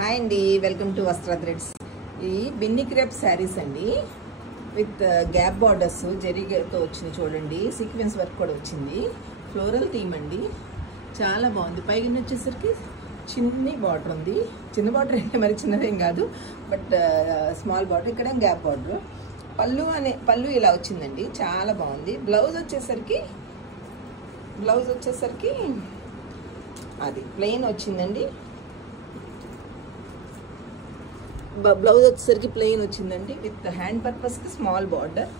Hi అండి, welcome to వస్త్ర threads. ఈ బిన్ని క్రేప్ శారీస్ అండి విత్ గ్యాప్ బార్డర్స్ జరీతో వచ్చింది. చూడండి, సీక్వెన్స్ వర్క్ కూడా వచ్చింది. ఫ్లోరల్ థీమ్ అండి, చాలా బాగుంది. పైన వచ్చేసరికి చిన్ని బార్డర్ ఉంది. చిన్న బార్డర్ అంటే మరి చిన్నదేం కాదు, బట్ స్మాల్ బార్డర్. ఇక్కడ గ్యాప్ బార్డర్. పళ్ళు ఇలా వచ్చిందండి, చాలా బాగుంది. బ్లౌజ్ వచ్చేసరికి అది ప్లెయిన్ వచ్చిందండి. బ్లౌజ్ వచ్చేసరికి ప్లెయిన్ వచ్చిందండి విత్ హ్యాండ్ పర్పస్కి స్మాల్ బార్డర్,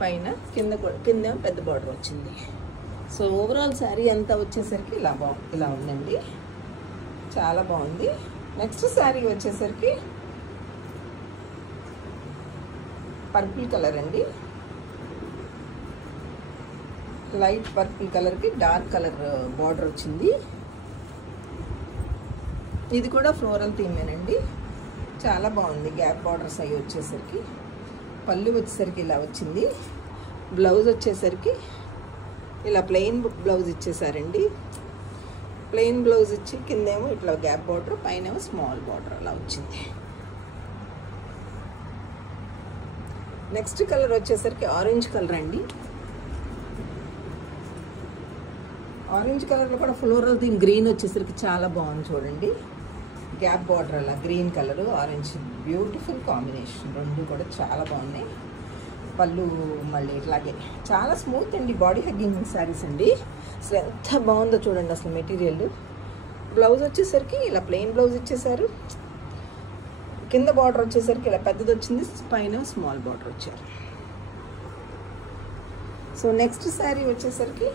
పైన కింద పెద్ద బార్డర్ వచ్చింది. సో ఓవరాల్ శారీ అంతా వచ్చేసరికి ఇలా ఉందండి, చాలా బాగుంది. నెక్స్ట్ శారీ వచ్చేసరికి పర్పుల్ కలర్ అండి, లైట్ పర్పుల్ కలర్కి డార్క్ కలర్ బార్డర్ వచ్చింది. ఇది కూడా ఫ్లోరల్ థీమేనండి, చాలా బాగుంది. గ్యాప్ బార్డర్స్ అవి వచ్చేసరికి పళ్ళు వచ్చేసరికి ఇలా వచ్చింది. బ్లౌజ్ వచ్చేసరికి ఇలా ప్లెయిన్ బ్లౌజ్ ఇచ్చేసారండి. ప్లెయిన్ బ్లౌజ్ ఇచ్చి కిందేమో ఇట్లా గ్యాప్ బార్డర్, పైనేమో స్మాల్ బార్డర్ అలా వచ్చింది. నెక్స్ట్ కలర్ వచ్చేసరికి ఆరెంజ్ కలర్ అండి. ఆరెంజ్ కలర్లో కూడా ఫ్లోరల్ థీమ్ గ్రీన్ వచ్చేసరికి చాలా బాగుంది. చూడండి, గ్యాప్ బార్డర్ అలా green colour orange, beautiful combination. రెండు కూడా చాలా బాగున్నాయి. పళ్ళు మళ్ళీ ఇట్లాగే చాలా స్మూత్ అండి, బాడీ హగ్గింగ్ శారీస్ అండి. అసలు ఎంత బాగుందో చూడండి అసలు మెటీరియల్. బ్లౌజ్ వచ్చేసరికి ఇలా ప్లెయిన్ బ్లౌజ్ ఇచ్చేసారు. కింద బార్డర్ వచ్చేసరికి ఇలా పెద్దది వచ్చింది, పైన స్మాల్ బార్డర్ వచ్చారు. సో నెక్స్ట్ శారీ వచ్చేసరికి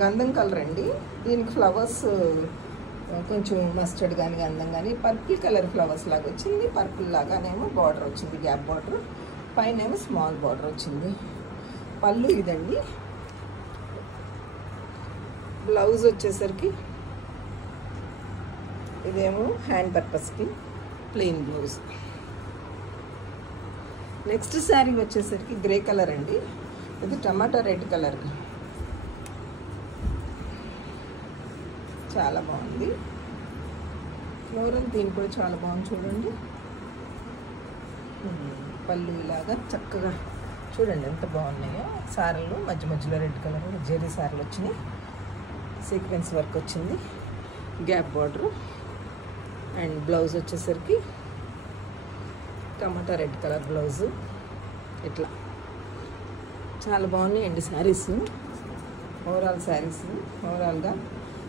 గంధం కలర్ అండి. దీనికి ఫ్లవర్స్ కొంచెం మస్టర్డ్ కానీ గంధం కానీ పర్పుల్ కలర్ ఫ్లవర్స్ లాగా వచ్చింది. పర్పుల్ లాగానేమో బార్డర్ వచ్చింది, గ్యాప్ బార్డర్, పైన ఏమో స్మాల్ బార్డర్ వచ్చింది. పళ్ళు ఇదండి. బ్లౌజ్ వచ్చేసరికి ఇదేమో హ్యాండ్ పర్పస్కి ప్లెయిన్ బ్లౌజ్. నెక్స్ట్ శారీ వచ్చేసరికి గ్రే కలర్ అండి, ఇది టమాటా రెడ్ కలర్, చాలా బాగుంది. ఫ్లోరల్ థీమ్ కూడా చాలా బాగుంది. చూడండి, పళ్ళు ఇలాగా చక్కగా చూడండి ఎంత బాగున్నాయో. సారీలు మధ్యలో రెడ్ కలర్ జెరీ సారీలు వచ్చినాయి. సీక్వెన్స్ వర్క్ వచ్చింది, గ్యాప్ బార్డర్, అండ్ బ్లౌజ్ వచ్చేసరికి టమాటా రెడ్ కలర్ బ్లౌజు. ఇట్లా చాలా బాగున్నాయండి శారీస్. ఓవరాల్గా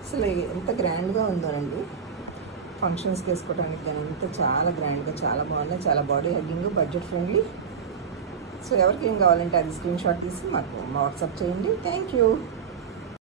అసలు ఎంత గ్రాండ్గా ఉందోనండి. ఫంక్షన్స్కి వేసుకోవడానికి కానీ ఇంత చాలా గ్రాండ్గా చాలా బాగున్నాయి. చాలా body hugging, budget friendly. So ఎవరికి ఏం కావాలంటే అది స్క్రీన్ షాట్ తీసి మాకు వాట్సాప్ చేయండి. Thank you.